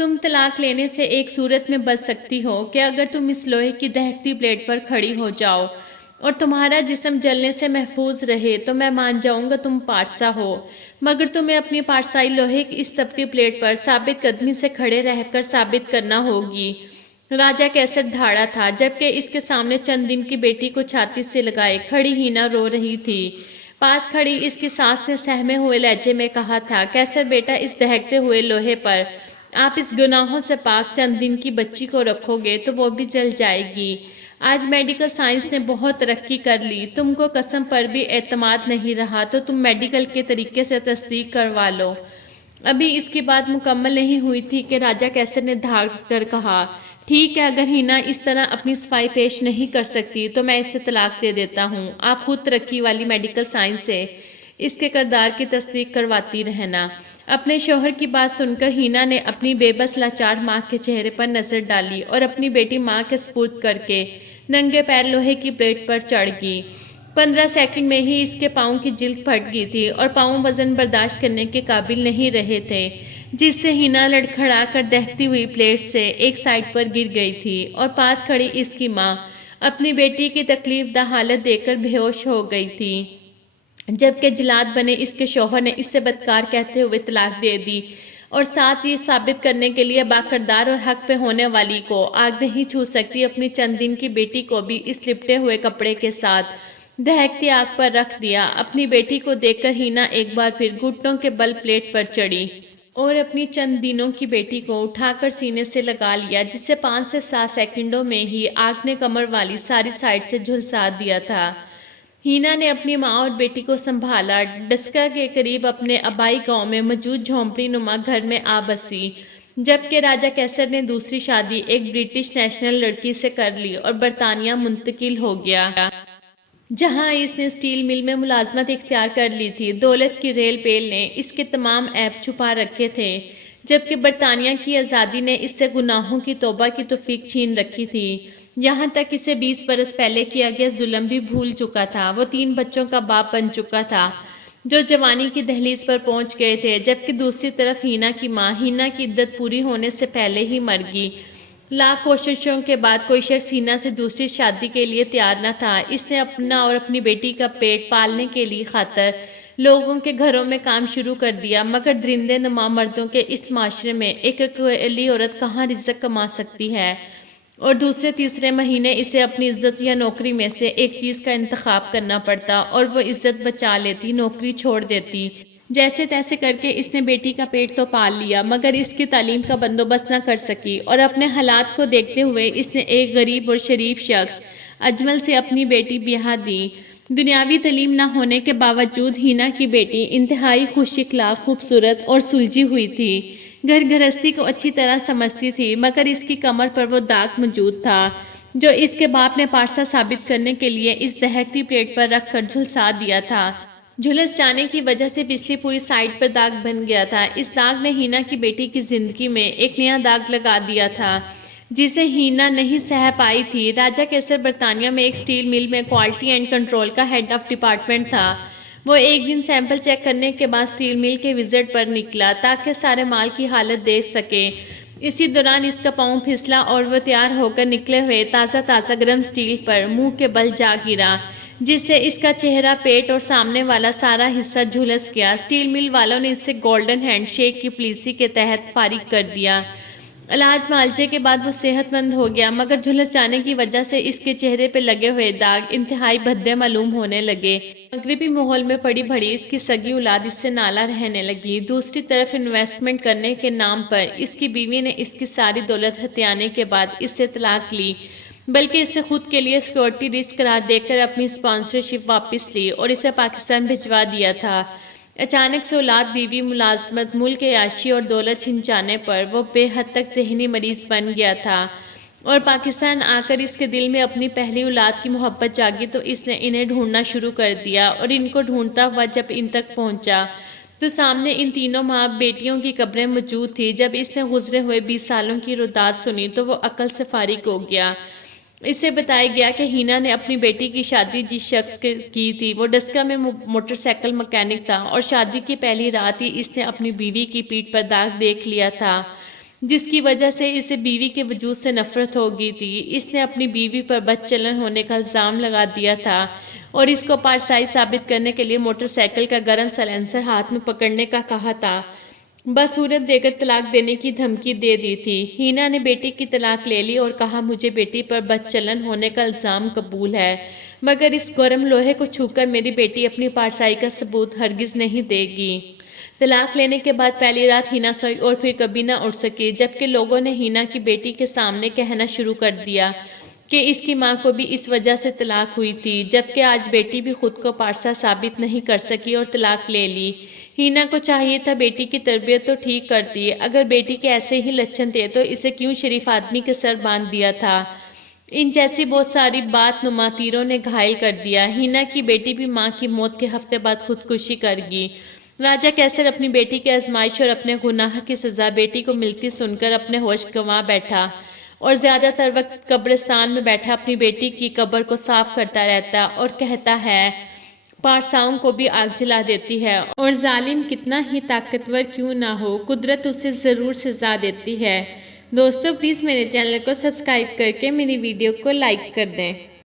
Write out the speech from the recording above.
تم طلاق لینے سے ایک صورت میں بچ سکتی ہو کہ اگر تم اس لوہے کی دہکتی پلیٹ پر کھڑی ہو جاؤ اور تمہارا جسم جلنے سے محفوظ رہے تو میں مان جاؤں گا تم پارسا ہو، مگر تمہیں اپنی پارسائی لوہے کی اس تپتی پلیٹ پر ثابت قدمی سے کھڑے رہ کر ثابت کرنا ہوگی۔ راجہ کیسر دھاڑا تھا جبکہ اس کے سامنے چند دن کی بیٹی کو چھاتی سے لگائے کھڑی ہینا رو رہی تھی۔ پاس کھڑی اس کی ساس نے سہمے ہوئے لہجے میں کہا تھا، کیسر بیٹا، اس دہکتے ہوئے لوہے پر آپ اس گناہوں سے پاک چند دن کی بچی کو رکھو گے تو وہ بھی جل جائے گی۔ آج میڈیکل سائنس نے بہت ترقی کر لی، تم کو قسم پر بھی اعتماد نہیں رہا تو تم میڈیکل کے طریقے سے تصدیق کروا لو۔ ابھی اس کی بات مکمل نہیں ہوئی تھی کہ راجہ کیسر نے دھاڑ کر کہا، ٹھیک ہے، اگر ہینا اس طرح اپنی صفائی پیش نہیں کر سکتی تو میں اسے طلاق دے دیتا ہوں۔ آپ خود ترقی والی میڈیکل سائنس سے اس کے کردار کی تصدیق کرواتی رہنا۔ اپنے شوہر کی بات سن کر ہینا نے اپنی بے بس لاچار ماں کے چہرے پر نظر ڈالی اور اپنی بیٹی ماں کے سپرد کر کے ننگے پیر لوہے کی پلیٹ پر چڑھ گئی۔ 15 سیکنڈ میں ہی اس کے پاؤں کی جلد پھٹ گئی تھی اور پاؤں وزن برداشت کرنے کے قابل نہیں رہے تھے، جس سے ہینا لڑکھڑا کر دہتی ہوئی پلیٹ سے ایک سائڈ پر گر گئی تھی اور پاس کھڑی اس کی ماں اپنی بیٹی کی تکلیف دہ حالت دیکھ کر بے ہوش ہو گئی تھی، جبکہ جلاد بنے اس کے شوہر نے اس سے بدکار کہتے ہوئے طلاق دے دی اور ساتھ یہ ثابت کرنے کے لیے باکردار اور حق پہ ہونے والی کو آگ نہیں چھو سکتی اپنی چند دن کی بیٹی کو بھی اس لپٹے ہوئے کپڑے کے ساتھ دہکتی آگ پر رکھ دیا۔ اپنی بیٹی کو دیکھ کر ہینا ایک بار پھر گھٹنوں کے بل پلیٹ پر چڑھی اور اپنی چند دنوں کی بیٹی کو اٹھا کر سینے سے لگا لیا، جس سے 5 سے 7 سیکنڈوں میں ہی آگ نے کمر والی ساری سائڈ سے جھلسا دیا تھا۔ ہینا نے اپنی ماں اور بیٹی کو سنبھالا، ڈسکا کے قریب اپنے آبائی گاؤں میں موجود جھونپڑی نما گھر میں آ بسی، جبکہ راجہ کیسر نے دوسری شادی ایک برٹش نیشنل لڑکی سے کر لی اور برطانیہ منتقل ہو گیا، جہاں اس نے اسٹیل مل میں ملازمت اختیار کر لی تھی۔ دولت کی ریل پیل نے اس کے تمام عیب چھپا رکھے تھے، جبکہ برطانیہ کی آزادی نے اس سے گناہوں کی توبہ کی توفیق چھین رکھی تھی۔ یہاں تک اسے 20 برس پہلے کیا گیا ظلم بھی بھول چکا تھا۔ وہ 3 بچوں کا باپ بن چکا تھا جو جوانی کی دہلیز پر پہنچ گئے تھے، جبکہ دوسری طرف ہینا کی ماں ہینا کی عدت پوری ہونے سے پہلے ہی مر گئی۔ لاکھ کوششوں کے بعد کوئی شخص ہینا سے دوسری شادی کے لیے تیار نہ تھا۔ اس نے اپنا اور اپنی بیٹی کا پیٹ پالنے کے لیے خاطر لوگوں کے گھروں میں کام شروع کر دیا، مگر درندے نما مردوں کے اس معاشرے میں ایک اکیلی عورت کہاں رزق کما سکتی ہے، اور دوسرے تیسرے مہینے اسے اپنی عزت یا نوکری میں سے ایک چیز کا انتخاب کرنا پڑتا اور وہ عزت بچا لیتی، نوکری چھوڑ دیتی۔ جیسے تیسے کر کے اس نے بیٹی کا پیٹ تو پال لیا، مگر اس کی تعلیم کا بندوبست نہ کر سکی، اور اپنے حالات کو دیکھتے ہوئے اس نے ایک غریب اور شریف شخص اجمل سے اپنی بیٹی بیاہ دی۔ دنیاوی تعلیم نہ ہونے کے باوجود ہینا کی بیٹی انتہائی خوش اخلاق، خوبصورت اور سلجھی ہوئی تھی، گھر گھرستی کو اچھی طرح سمجھتی تھی، مگر اس کی کمر پر وہ داغ موجود تھا جو اس کے باپ نے پارسا ثابت کرنے کے لیے اس دہکتی پلیٹ پر رکھ کر جھلسا دیا تھا۔ جھلس جانے کی وجہ سے پچھلی پوری سائڈ پر داغ بن گیا تھا۔ اس داغ نے ہینا کی بیٹی کی زندگی میں ایک نیا داغ لگا دیا تھا جسے ہینا نہیں سہ پائی تھی۔ راجہ کیسر برطانیہ میں ایک سٹیل مل میں کوالٹی اینڈ کنٹرول کا ہیڈ آف ڈپارٹمنٹ تھا۔ وہ ایک دن سیمپل چیک کرنے کے بعد سٹیل مل کے وزٹ پر نکلا تاکہ سارے مال کی حالت دیکھ سکے۔ اسی دوران اس کا پاؤں پھسلا اور وہ تیار ہو کر نکلے ہوئے تازہ گرم سٹیل پر منہ کے بل جا گرا، جس سے اس کا چہرہ، پیٹ اور سامنے والا سارا حصہ جھلس گیا۔ سٹیل مل والوں نے اسے گولڈن ہینڈ شیک کی پالیسی کے تحت فارغ کر دیا۔ علاج معالجے کے بعد وہ صحت مند ہو گیا، مگر جھلس جانے کی وجہ سے اس کے چہرے پہ لگے ہوئے داغ انتہائی بھدے معلوم ہونے لگے۔ مغربی ماحول میں پڑی بڑھی اس کی سگی اولاد اس سے نالا رہنے لگی۔ دوسری طرف انویسٹمنٹ کرنے کے نام پر اس کی بیوی نے اس کی ساری دولت ہتھیانے کے بعد اس سے طلاق لی، بلکہ اسے خود کے لیے سیکورٹی رسک قرار دے کر اپنی اسپانسرشپ واپس لی اور اسے پاکستان بھجوا دیا تھا۔ اچانک سے اولاد، بیوی، ملازمت، ملک عیاشی اور دولت چھن جانے پر وہ بے حد تک ذہنی مریض بن گیا تھا، اور پاکستان آ کر اس کے دل میں اپنی پہلی اولاد کی محبت جاگی تو اس نے انہیں ڈھونڈنا شروع کر دیا، اور ان کو ڈھونڈتا ہوا جب ان تک پہنچا تو سامنے ان تینوں ماں بیٹیوں کی قبریں موجود تھی۔ جب اس نے گزرے ہوئے 20 سالوں کی روداد سنی تو وہ عقل سے فارغ ہو گیا۔ اسے بتایا گیا کہ ہینا نے اپنی بیٹی کی شادی جس شخص سے کی تھی وہ ڈسکا میں موٹر سائیکل مکینک تھا، اور شادی کی پہلی رات ہی اس نے اپنی بیوی کی پیٹھ پر داغ دیکھ لیا تھا۔ جس کی وجہ سے اسے بیوی کے وجود سے نفرت ہو گئی تھی۔ اس نے اپنی بیوی پر بد چلن ہونے کا الزام لگا دیا تھا اور اس کو پارسائی ثابت کرنے کے لیے موٹر سائیکل کا گرم سائلنسر ہاتھ میں پکڑنے کا کہا تھا۔ بصورت دے کر طلاق دینے کی دھمکی دے دی تھی۔ ہینا نے بیٹی کی طلاق لے لی اور کہا مجھے بیٹی پر بد چلن ہونے کا الزام قبول ہے، مگر اس گرم لوہے کو چھو کر میری بیٹی اپنی پارسائی کا ثبوت ہرگز نہیں دے گی۔ طلاق لینے کے بعد پہلی رات ہینا سوئی اور پھر کبھی نہ اٹھ سکی، جبکہ لوگوں نے ہینا کی بیٹی کے سامنے کہنا شروع کر دیا کہ اس کی ماں کو بھی اس وجہ سے طلاق ہوئی تھی، جبکہ آج بیٹی بھی خود کو پارسا ثابت نہیں کر سکی اور طلاق لے لی۔ ہینا کو چاہیے تھا بیٹی کی تربیت تو ٹھیک کرتی، اگر بیٹی کے ایسے ہی لچھن تھے تو اسے کیوں شریف آدمی کے سر باندھ دیا تھا۔ ان جیسی بہت ساری بات نما تیروں نے گھائل کر دیا۔ ہینا کی بیٹی بھی ماں کی موت کے ہفتے بعد خودکشی کر گئی۔ راجہ کیسر اپنی بیٹی کی آزمائش اور اپنے گناہ کی سزا بیٹی کو ملتی سن کر اپنے ہوش گنوا بیٹھا اور زیادہ تر وقت قبرستان میں بیٹھا اپنی بیٹی کی قبر کو صاف کرتا رہتا اور کہتا ہے پارساؤں کو بھی آگ جلا دیتی ہے اور ظالم کتنا ہی طاقتور کیوں نہ ہو قدرت اسے ضرور سزا دیتی ہے۔ دوستو پلیز میرے چینل کو سبسکرائب کر کے میری ویڈیو کو لائک کر دیں۔